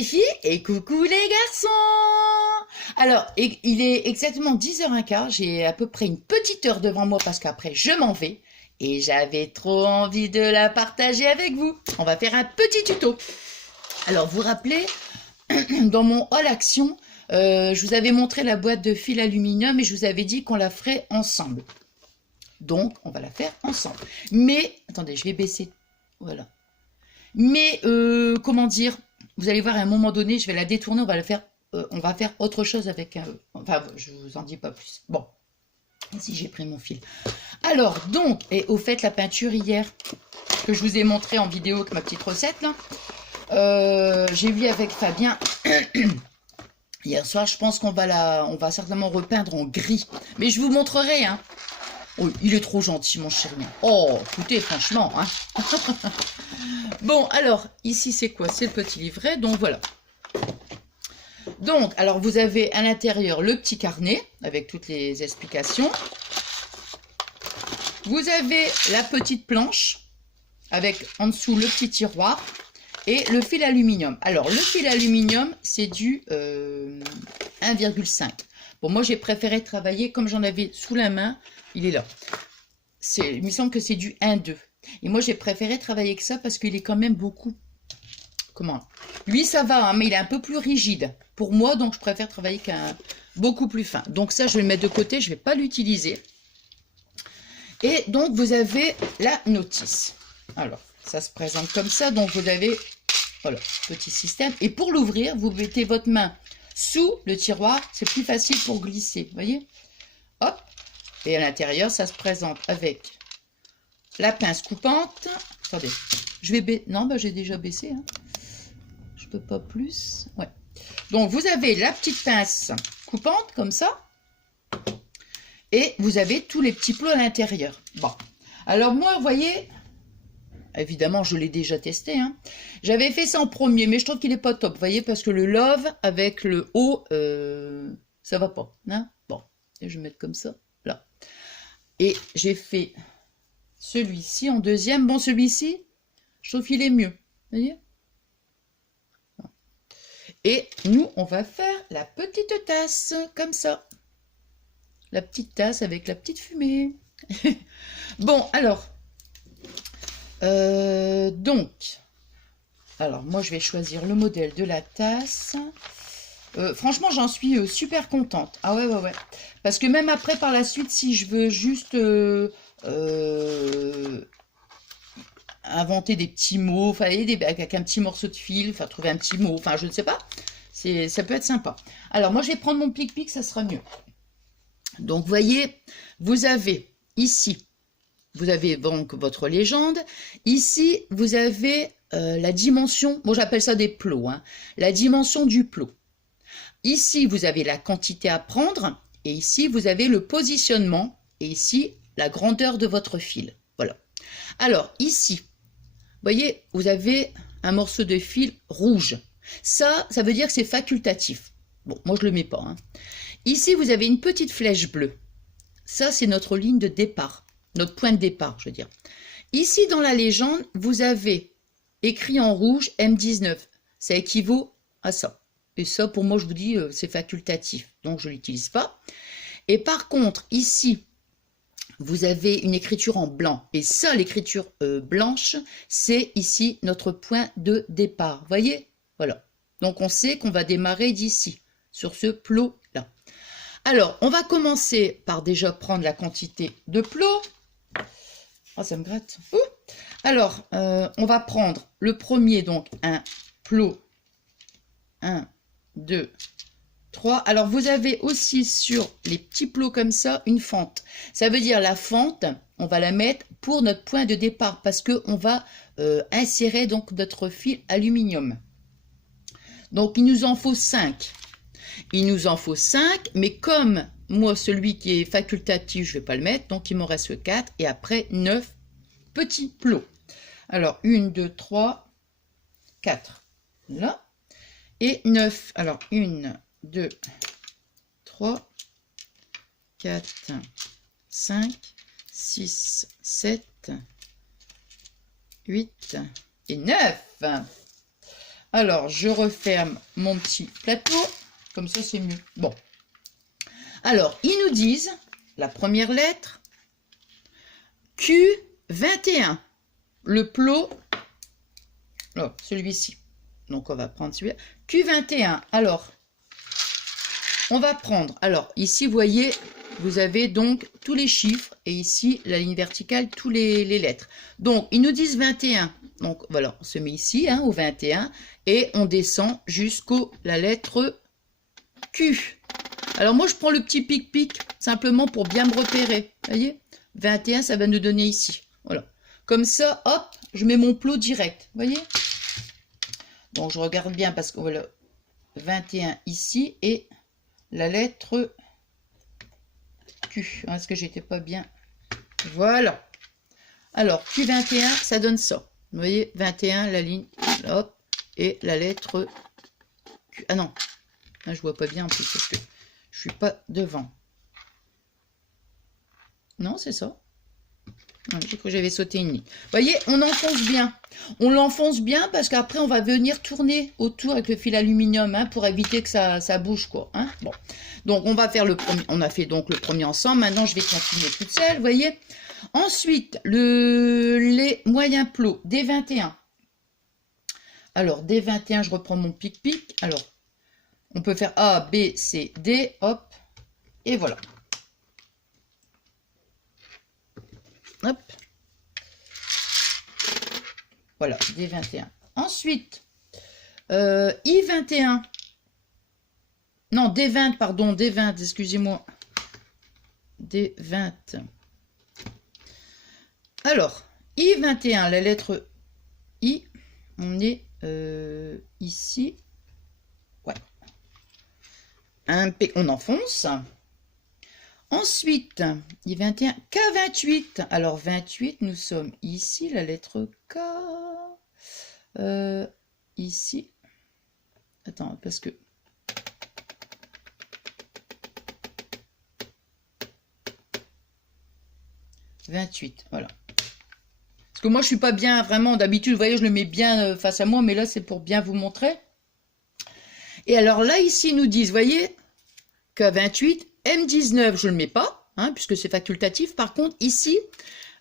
les filles et coucou les garçons. Alors, il est exactement 10h15, j'ai à peu près une petite heure devant moi parce qu'après je m'en vais et j'avais trop envie de la partager avec vous. On va faire un petit tuto. Alors, vous vous rappelez, dans mon haul action, je vous avais montré la boîte de fil aluminium et je vous avais dit qu'on la ferait ensemble. Donc, on va la faire ensemble. Mais, attendez, je vais baisser. Voilà. Mais, comment dire, vous allez voir à un moment donné, je vais la détourner, on va faire autre chose avec un... Enfin, je vous en dis pas plus. Bon, ici j'ai pris mon fil. Alors, donc, et au fait, la peinture hier, que je vous ai montré en vidéo avec ma petite recette, là, j'ai vu avec Fabien... Hier soir, je pense on va certainement repeindre en gris. Mais je vous montrerai, hein. Oh, il est trop gentil, mon chéri. Oh, écoutez, franchement, hein. Bon, alors, ici, c'est quoi? C'est le petit livret, donc voilà. Donc, alors, vous avez à l'intérieur le petit carnet, avec toutes les explications. Vous avez la petite planche, avec en dessous le petit tiroir, et le fil aluminium. Alors, le fil aluminium, c'est du 1,5. Bon, moi, j'ai préféré travailler, comme j'en avais sous la main, il est là. Il me semble que c'est du 1,2. Et moi, j'ai préféré travailler avec ça parce qu'il est quand même beaucoup... Comment? Lui, ça va, hein, mais il est un peu plus rigide. Pour moi, donc, je préfère travailler qu'un beaucoup plus fin. Donc ça, je vais le mettre de côté, je ne vais pas l'utiliser. Et donc, vous avez la notice. Alors, ça se présente comme ça. Donc, vous avez, voilà, petit système. Et pour l'ouvrir, vous mettez votre main sous le tiroir. C'est plus facile pour glisser, vous voyez? Hop. Et à l'intérieur, ça se présente avec la pince coupante. Attendez, je vais non, bah, j'ai déjà baissé. Hein. Je peux pas plus. Ouais. Donc, vous avez la petite pince coupante, comme ça. Et vous avez tous les petits plots à l'intérieur. Bon. Alors, moi, vous voyez, évidemment, je l'ai déjà testé. Hein. J'avais fait ça en premier, mais je trouve qu'il n'est pas top. Vous voyez, parce que le love avec le haut, ça va pas. Hein. Bon. Et je vais mettre comme ça. Là. Et j'ai fait celui-ci en deuxième. Bon, celui-ci, je trouve qu'il est mieux. Vous voyez? Et nous, on va faire la petite tasse, comme ça. La petite tasse avec la petite fumée. Bon, alors. Alors, moi, je vais choisir le modèle de la tasse. Franchement, j'en suis super contente. Ah ouais, ouais, ouais. Parce que même après, par la suite, si je veux juste inventer des petits mots, enfin, avec un petit morceau de fil, enfin, trouver un petit mot, enfin, je ne sais pas. Ça peut être sympa. Alors, moi, je vais prendre mon pic-pic, ça sera mieux. Donc, vous voyez, vous avez ici, vous avez donc votre légende. Ici, vous avez la dimension, bon, j'appelle ça des plots, hein, la dimension du plot. Ici, vous avez la quantité à prendre, et ici, vous avez le positionnement, et ici, la grandeur de votre fil. Voilà. Alors, ici, vous voyez, vous avez un morceau de fil rouge. Ça veut dire que c'est facultatif. Bon, moi, je ne le mets pas. Hein. Ici, vous avez une petite flèche bleue. Ça, c'est notre ligne de départ, notre point de départ, je veux dire. Ici, dans la légende, vous avez écrit en rouge M19. Ça équivaut à ça. Et ça, pour moi, je vous dis, c'est facultatif. Donc, je ne l'utilise pas. Et par contre, ici, vous avez une écriture en blanc. Et ça, l'écriture blanche, c'est ici notre point de départ. Vous voyez? Voilà. Donc, on sait qu'on va démarrer d'ici, sur ce plot-là. Alors, on va commencer par déjà prendre la quantité de plots. Oh, ça me gratte. Ouh. Alors, on va prendre le premier, donc, un plot. 1, 2, 3. Alors, vous avez aussi sur les petits plots comme ça, une fente. Ça veut dire la fente, on va la mettre pour notre point de départ parce qu'on va insérer donc notre fil aluminium. Donc, il nous en faut 5. Il nous en faut 5, mais comme moi, celui qui est facultatif, je ne vais pas le mettre, donc il m'en reste 4, et après 9 petits plots. Alors, 1, 2, 3, 4. Là. Et 9. Alors, 1, 2, 3, 4, 5, 6, 7, 8 et 9. Alors, je referme mon petit plateau. Comme ça, c'est mieux. Bon. Alors, ils nous disent, la première lettre, Q21. Le plot, oh, celui-ci. Donc, on va prendre celui-là. Q21. Alors, on va prendre... Alors, ici, vous voyez, vous avez donc tous les chiffres. Et ici, la ligne verticale, tous les lettres. Donc, ils nous disent 21. Donc, voilà, on se met ici, hein, au 21. Et on descend jusqu'au la lettre Q. Alors, moi, je prends le petit pic-pic, simplement pour bien me repérer. Vous voyez, 21, ça va nous donner ici. Voilà. Comme ça, hop, je mets mon plot direct. Vous voyez? Donc, je regarde bien parce que voilà, 21 ici et la lettre Q. Est-ce que j'étais pas bien? Voilà. Alors, Q21, ça donne ça. Vous voyez, 21, la ligne, hop, et la lettre Q. Ah non, là, je vois pas bien en plus parce que je suis pas devant. Non, c'est ça. J'ai cru que j'avais sauté une ligne. Vous voyez, on enfonce bien. On l'enfonce bien parce qu'après, on va venir tourner autour avec le fil aluminium hein, pour éviter que ça bouge, quoi. Hein. Bon. Donc, on va faire le premier. On a fait donc le premier ensemble. Maintenant, je vais continuer toute seule, vous voyez. Ensuite, les moyens plots, D21. Alors, D21, je reprends mon pic-pic. Alors, on peut faire A, B, C, D, hop, et voilà. Hop. Voilà, D21. Ensuite, I21. Non, D20, pardon, D20, excusez-moi. D20. Alors, I21, la lettre I, on est ici. Ouais. Un P, on enfonce. Ensuite, I21, K28. Alors, 28, nous sommes ici, la lettre K. Ici. Attends, parce que... « 28 », voilà. Parce que moi, je suis pas bien, vraiment, d'habitude, vous voyez, je le mets bien face à moi, mais là, c'est pour bien vous montrer. Et alors là, ici, ils nous disent, vous voyez, K28, M19, je ne le mais pas, hein, puisque c'est facultatif. Par contre, ici,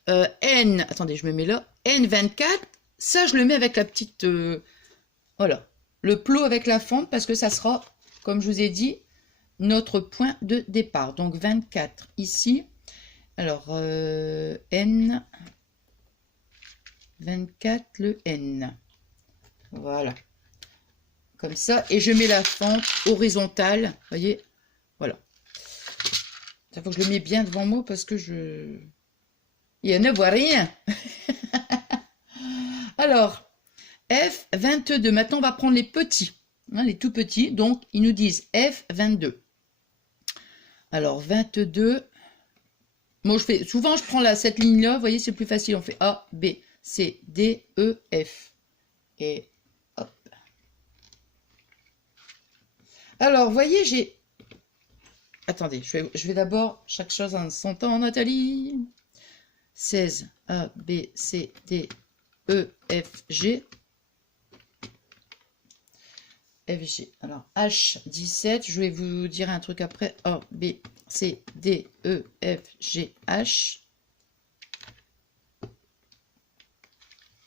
N, attendez, je me mets là, N24, ça, je le mets avec la petite, voilà, le plot avec la fente, parce que ça sera, comme je vous ai dit, notre point de départ. Donc, 24, ici. Alors, N, 24, le N. Voilà. Comme ça. Et je mets la fente horizontale. Vous voyez? Voilà. Il faut que je le mets bien devant moi parce que je... Il ne voit rien. Alors, F22. Maintenant, on va prendre les petits. Hein, les tout petits. Donc, ils nous disent F22. Alors, 22... Moi, souvent, je prends cette ligne-là. Vous voyez, c'est plus facile. On fait A, B, C, D, E, F. Et hop. Alors, vous voyez, j'ai... Attendez, je vais d'abord chaque chose en son temps, Nathalie. 16, A, B, C, D, E, F, G. F, G. Alors, H, 17. Je vais vous dire un truc après. A, B, C, D, E, F, G, H.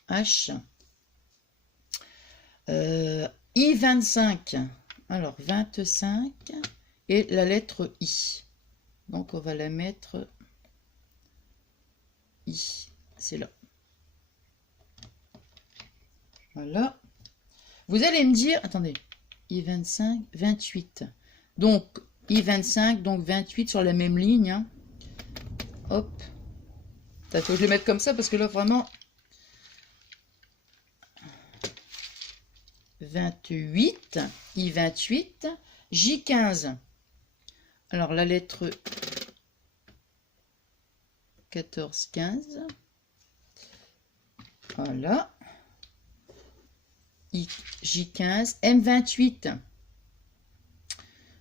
H. I, 25. Alors, 25. Et la lettre I. Donc, on va la mettre I. C'est là. Voilà. Vous allez me dire... Attendez. I25, 28. Donc, I25, donc 28 sur la même ligne. Hein. Hop. Il faut que je le mette comme ça parce que là, vraiment... 28, I28, J15. Alors, la lettre 14, 15. Voilà. J15, M28.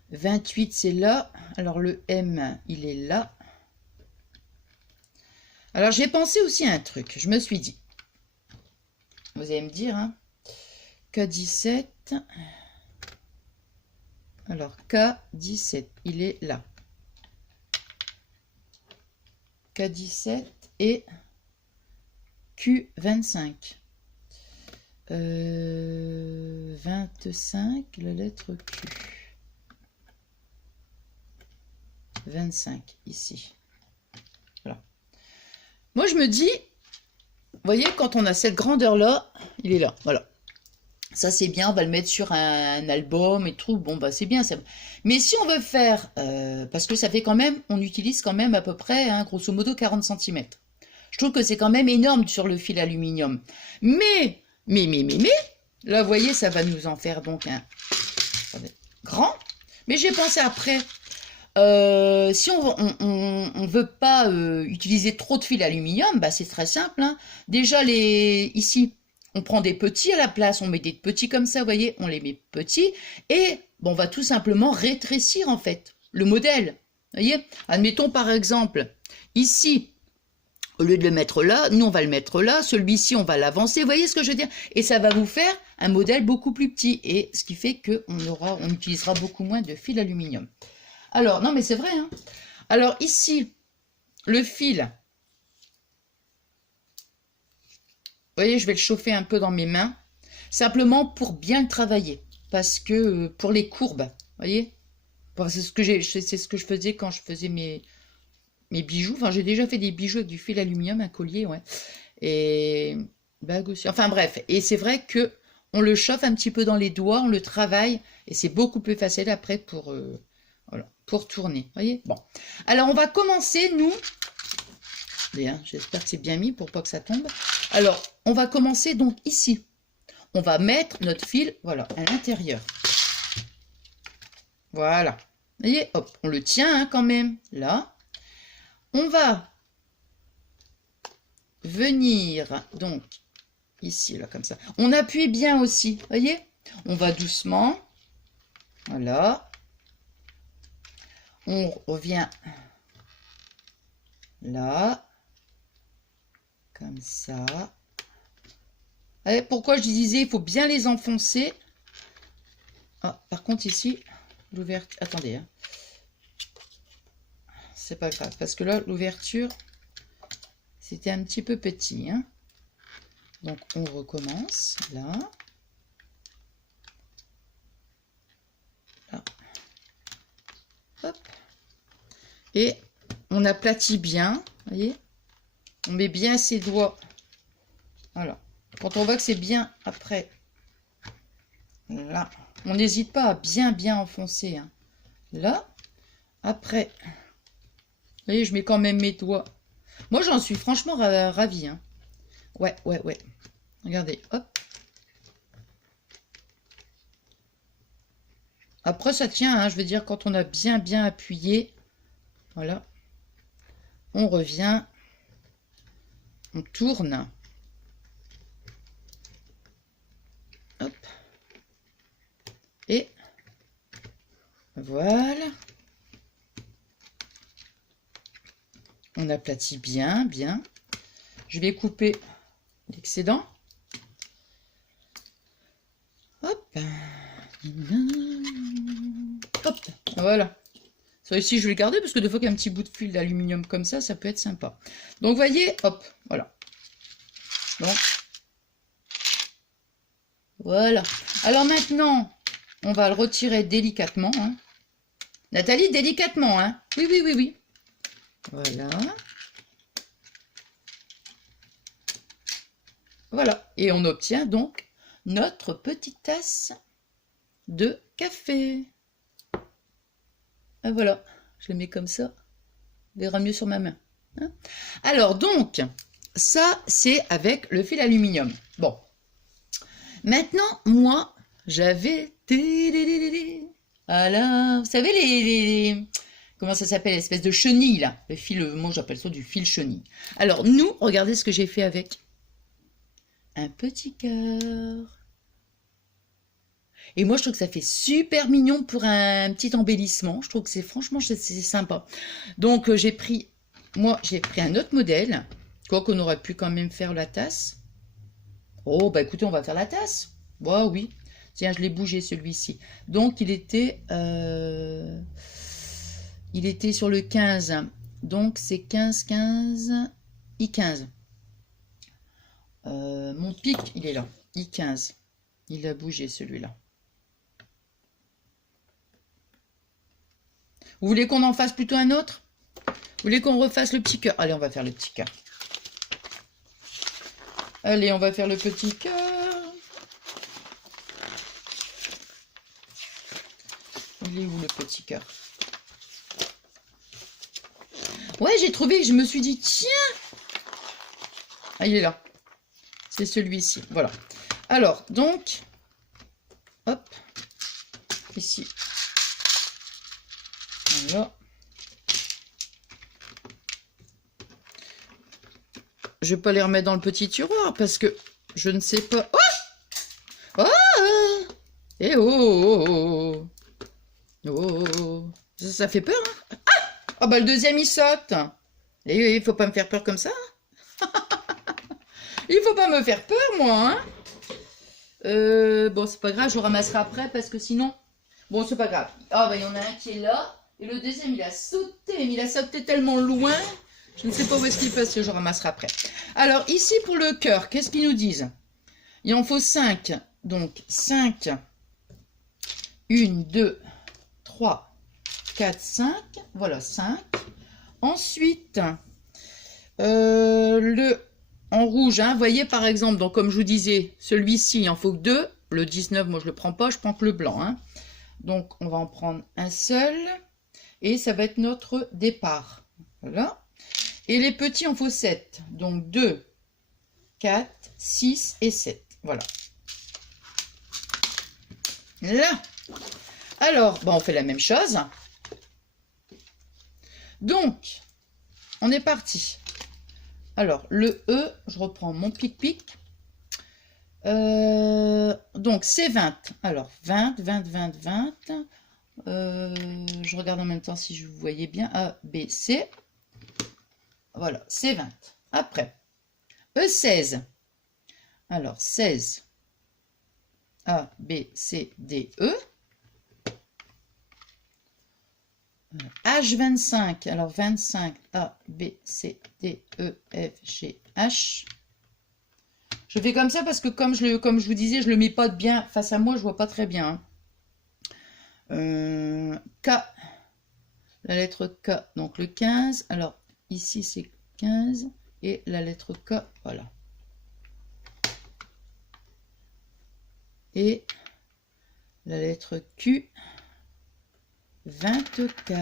28, c'est là. Alors, le M, il est là. Alors, j'ai pensé aussi à un truc. Je me suis dit, vous allez me dire, hein, K17. Alors, K17, il est là. K17 et Q25. 25, la lettre Q. 25, ici. Voilà. Moi, je me dis, vous voyez, quand on a cette grandeur-là, il est là. Voilà. Ça, c'est bien, on va le mettre sur un album et tout. Bon, bah, c'est bien. Ça. Mais si on veut faire, parce que ça fait quand même, on utilise quand même à peu près, hein, grosso modo, 40 cm. Je trouve que c'est quand même énorme sur le fil aluminium. Mais, là, vous voyez, ça va nous en faire donc un grand. Mais j'ai pensé après, si on veut pas utiliser trop de fil aluminium, bah, c'est très simple. Hein. Déjà, ici, on prend des petits à la place, on met des petits comme ça, vous voyez, on les met petits. Et bon, on va tout simplement rétrécir, en fait, le modèle. Vous voyez, admettons par exemple, ici, au lieu de le mettre là, nous on va le mettre là, celui-ci on va l'avancer, vous voyez ce que je veux dire? Et ça va vous faire un modèle beaucoup plus petit, et ce qui fait qu'on utilisera beaucoup moins de fil aluminium. Alors, non mais c'est vrai, hein. Alors ici, le fil, vous voyez, je vais le chauffer un peu dans mes mains, simplement pour bien le travailler, parce que pour les courbes, vous voyez, c'est ce que je faisais quand je faisais mes bijoux. Enfin, j'ai déjà fait des bijoux avec du fil aluminium, un collier, ouais, et bague aussi. Enfin bref, et c'est vrai que on le chauffe un petit peu dans les doigts, on le travaille, et c'est beaucoup plus facile après pour voilà, pour tourner. Vous voyez, bon. Alors on va commencer, nous. J'espère que c'est bien mis pour pas que ça tombe. Alors, on va commencer donc ici. On va mettre notre fil, voilà, à l'intérieur. Voilà. Vous voyez, hop, on le tient hein, quand même, là. On va venir, donc, ici, là, comme ça. On appuie bien aussi, vous voyez. On va doucement. Voilà. On revient là. Comme ça. Allez, pourquoi je disais, il faut bien les enfoncer. Ah, par contre, ici, l'ouverture... Attendez, hein. C'est pas grave, parce que là, l'ouverture, c'était un petit peu petit. Hein. Donc, on recommence, là. Là. Hop. Et on aplatit bien, vous voyez. On met bien ses doigts. Voilà. Quand on voit que c'est bien après, là, on n'hésite pas à bien enfoncer. Hein. Là, après, vous voyez, je mets quand même mes doigts. Moi, j'en suis franchement ravie. Hein. Ouais. Regardez, hop. Après, ça tient, hein, je veux dire, quand on a bien appuyé, voilà, on revient, on tourne. Hop. Et voilà. On aplatit bien. Je vais couper l'excédent. Hop. Hop. Voilà. Ça ici, je vais le garder parce que des fois qu'il y a un petit bout de fil d'aluminium comme ça, ça peut être sympa. Donc, voyez, hop, voilà. Donc, voilà. Alors maintenant, on va le retirer délicatement. Hein. Nathalie, délicatement. Hein. Oui. Voilà. Voilà. Et on obtient donc notre petite tasse de café. Ah, voilà. Je le mets comme ça. On verra mieux sur ma main. Hein. Alors, donc, ça, c'est avec le fil aluminium. Bon. Maintenant, moi, j'avais... Voilà. Vous savez, les comment ça s'appelle, l'espèce de chenille, là. Le fil, moi, j'appelle ça du fil chenille. Alors, nous, regardez ce que j'ai fait avec. Un petit cœur. Et moi, je trouve que ça fait super mignon pour un petit embellissement. Je trouve que c'est, franchement, c'est sympa. Donc, j'ai pris un autre modèle. Quoi qu'on aurait pu quand même faire la tasse. Oh, bah écoutez, on va faire la tasse. Bah oui. Tiens, je l'ai bougé celui-ci. Donc, il était sur le 15. Donc, c'est 15, 15, I15. Mon pic, il est là. I15. Il a bougé celui-là. Vous voulez qu'on en fasse plutôt un autre? Vous voulez qu'on refasse le petit cœur? Allez, on va faire le petit cœur. Allez, on va faire le petit cœur. Il est où le petit cœur? Ouais, j'ai trouvé, je me suis dit, tiens. Ah, il est là. C'est celui-ci, voilà. Alors, donc, hop, ici. Voilà. Je vais pas les remettre dans le petit tiroir parce que je ne sais pas. Oh, oh, et oh, oh, oh. Ça fait peur, hein. Ah bah le deuxième il saute. Et il faut pas me faire peur comme ça. Il faut pas me faire peur moi, hein. Bon c'est pas grave, je ramasserai après parce que sinon. Bon c'est pas grave. Ah bah il y en a un qui est là. Et le deuxième il a sauté. Mais il a sauté tellement loin. Je ne sais pas où est-ce qu'il passe, je ramasserai après. Alors ici pour le cœur, qu'est-ce qu'ils nous disent? Il en faut 5. Donc 5. 1, 2, 3, 4, 5. Voilà 5. Ensuite, en rouge, hein, voyez par exemple, donc comme je vous disais, celui-ci, il en faut que 2. Le 19, moi je le prends pas, je prends que le blanc. Hein. Donc on va en prendre un seul. Et ça va être notre départ. Voilà. Et les petits, il en faut 7. Donc 2, 4, 6 et 7. Voilà. Là. Alors, on fait la même chose. Donc, on est parti. Alors, le E, je reprends mon pic-pic. Donc, c'est 20. Alors, 20, 20, 20, 20. Je regarde en même temps si je vous voyais bien. A, B, C. Voilà, c'est 20. Après, E16. Alors, 16. A, B, C, D, E. H25, alors 25, A, B, C, D, E, F, G, H. Je fais comme ça parce que comme je vous disais, je le mets pas bien face à moi, je vois pas très bien. K, la lettre K, donc le 15. Alors ici c'est 15 et la lettre K, voilà. Et la lettre Q. 24,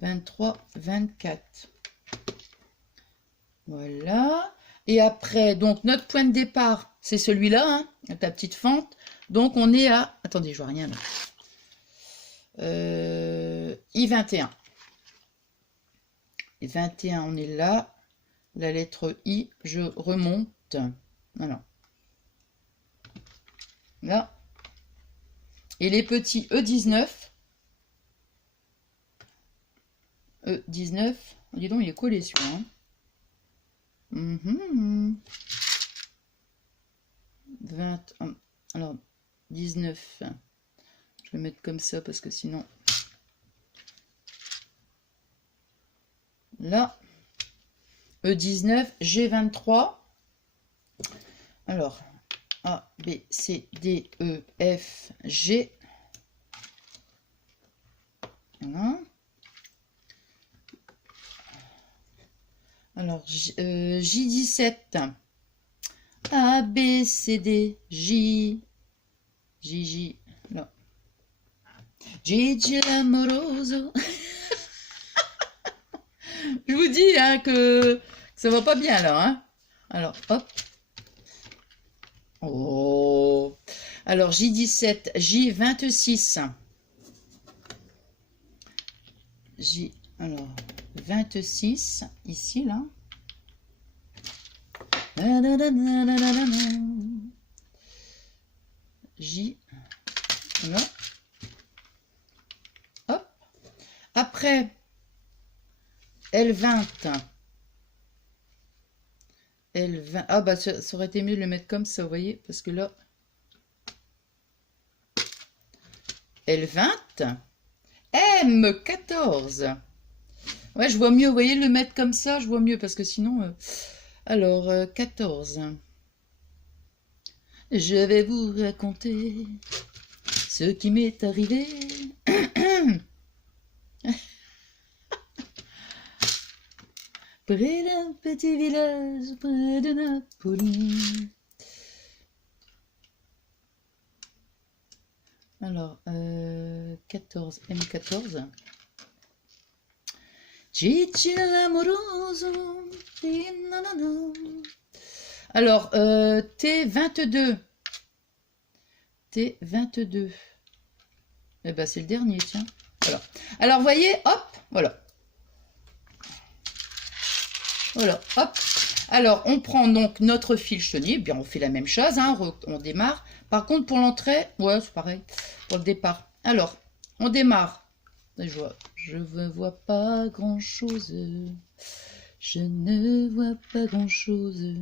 23, 24. Voilà. Et après, donc notre point de départ, c'est celui-là, hein, avec la petite fente. Donc on est à... Attendez, je vois rien là. I21. Et 21, on est là. La lettre I, je remonte. Voilà. Là. Et les petits E19. E19. Dis donc, il est collé celui-là. Hein. 20. Alors, 19. Je vais mettre comme ça parce que sinon... Là. E19. G23. Alors... A, B, C, D, E, F, G. Voilà. Alors, J17. A, B, C, D, J. J, J. Là. Gigi l'amoroso. Je vous dis hein, que ça va pas bien là. Hein. Alors, hop. Oh. Alors, J17, J26. Alors, 26, ici, là. J. Voilà. Hop. Après, L20. L20. Ah bah ça aurait été mieux de le mettre comme ça, vous voyez, parce que là, L20, M14. Ouais, je vois mieux, vous voyez, le mettre comme ça, je vois mieux, parce que sinon... Alors, 14. Je vais vous raconter ce qui m'est arrivé. Près d'un petit village, près de Napoli. Alors, 14, M14. Cicci l'amoroso. Alors, T22. T22. Eh ben, c'est le dernier, tiens. Voilà. Alors, vous voyez, hop, voilà. Voilà, hop. Alors, on prend donc notre fil chenille. Bien, on fait la même chose, hein, on démarre. Par contre, pour l'entrée, ouais, c'est pareil. Pour le départ. Alors, on démarre. Je ne vois pas grand-chose. Je ne vois pas grand-chose.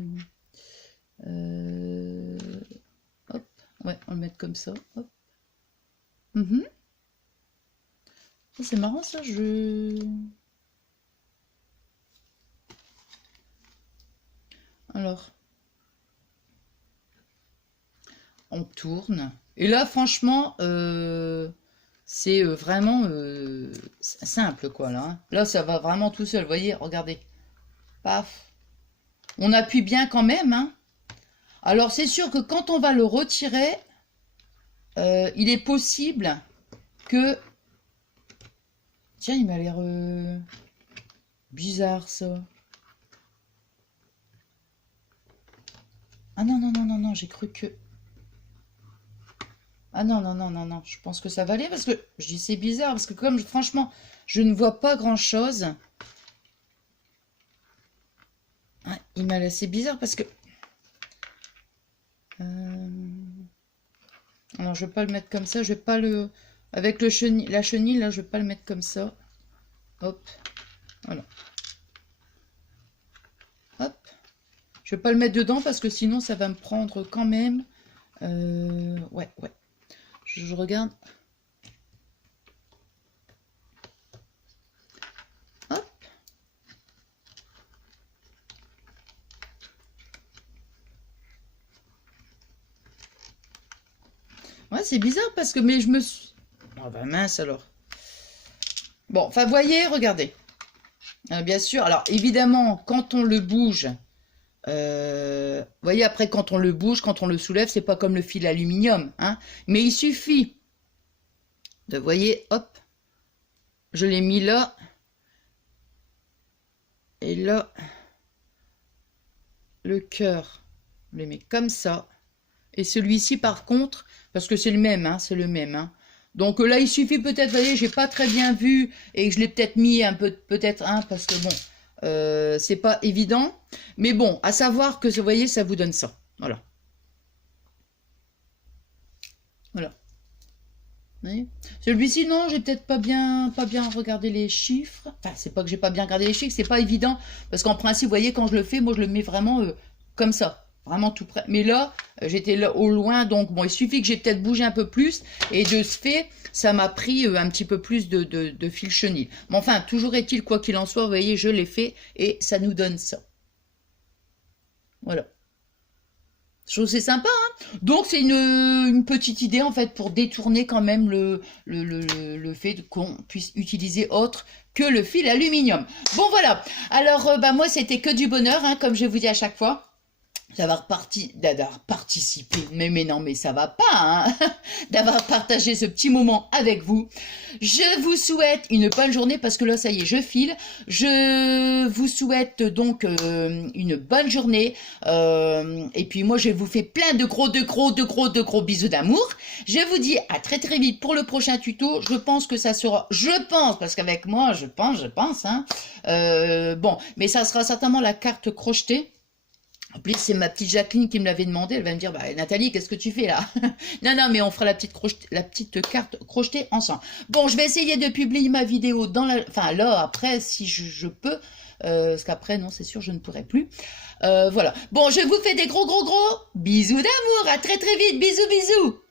Hop. Ouais, on va le mettre comme ça. Hop. C'est marrant, ça. Alors, on tourne. Et là, franchement, c'est vraiment simple, quoi, là. Hein. Là, ça va vraiment tout seul. Vous voyez, regardez. Paf. On appuie bien quand même. Hein. Alors, c'est sûr que quand on va le retirer, il est possible que... Tiens, il m'a l'air bizarre, ça. Ah non, non, non, non, non, j'ai cru que... Ah non, non, non, non, non, je pense que ça va aller parce que... Je dis c'est bizarre parce que comme, franchement, je ne vois pas grand-chose. Ah, il m'a laissé bizarre parce que... Alors, je vais pas le mettre comme ça, je vais pas le... Avec le la chenille, là, je vais pas le mettre comme ça. Hop, voilà. Hop. Je vais pas le mettre dedans parce que sinon, ça va me prendre quand même... Ouais, ouais. Je regarde. Hop. Ouais, c'est bizarre parce que... Mais je me suis... Oh bah mince alors. Bon, enfin, voyez, regardez. Bien sûr, alors évidemment, quand on le bouge... vous voyez, après, quand on le bouge, quand on le soulève, c'est pas comme le fil aluminium. Hein, mais il suffit de, vous voyez, hop, je l'ai mis là. Et là, le cœur, je le mets comme ça. Et celui-ci, par contre, parce que c'est le même, hein, c'est le même. Hein. Donc là, il suffit peut-être, vous voyez, j'ai pas très bien vu et je l'ai peut-être mis un peu, peut-être un, parce que bon, c'est pas évident. Mais bon, à savoir que, vous voyez, ça vous donne ça. Voilà. Voilà. Celui-ci, non, j'ai peut-être pas bien regardé les chiffres. Enfin, c'est pas que j'ai pas bien regardé les chiffres, c'est pas évident. Parce qu'en principe, vous voyez, quand je le fais, moi, je le mets vraiment comme ça. Vraiment tout près. Mais là, j'étais là au loin, donc bon, il suffit que j'ai peut-être bougé un peu plus. Et de ce fait, ça m'a pris un petit peu plus de fil chenille. Mais enfin, toujours est-il, quoi qu'il en soit, vous voyez, je l'ai fait et ça nous donne ça. Voilà. Je trouve que c'est sympa, hein. Donc c'est une petite idée en fait pour détourner quand même le fait qu'on puisse utiliser autre que le fil aluminium. Bon voilà, alors bah, moi c'était que du bonheur, hein, comme je vous dis à chaque fois. D'avoir participé, mais non, mais ça va pas, hein, d'avoir partagé ce petit moment avec vous. Je vous souhaite une bonne journée parce que là, ça y est, je file. Je vous souhaite donc une bonne journée. Et puis moi, je vous fais plein de gros bisous d'amour. Je vous dis à très très vite pour le prochain tuto. Je pense que ça sera, parce qu'avec moi, je pense, hein. Bon, mais ça sera certainement la carte crochetée. En plus, c'est ma petite Jacqueline qui me l'avait demandé. Elle va me dire, bah, Nathalie, qu'est-ce que tu fais là? Non, non, mais on fera la petite carte crochetée ensemble. Bon, je vais essayer de publier ma vidéo dans la... Enfin, là, après, si je peux, parce qu'après, non, c'est sûr, je ne pourrai plus. Voilà. Bon, je vous fais des gros bisous d'amour. À très très vite. Bisous, bisous.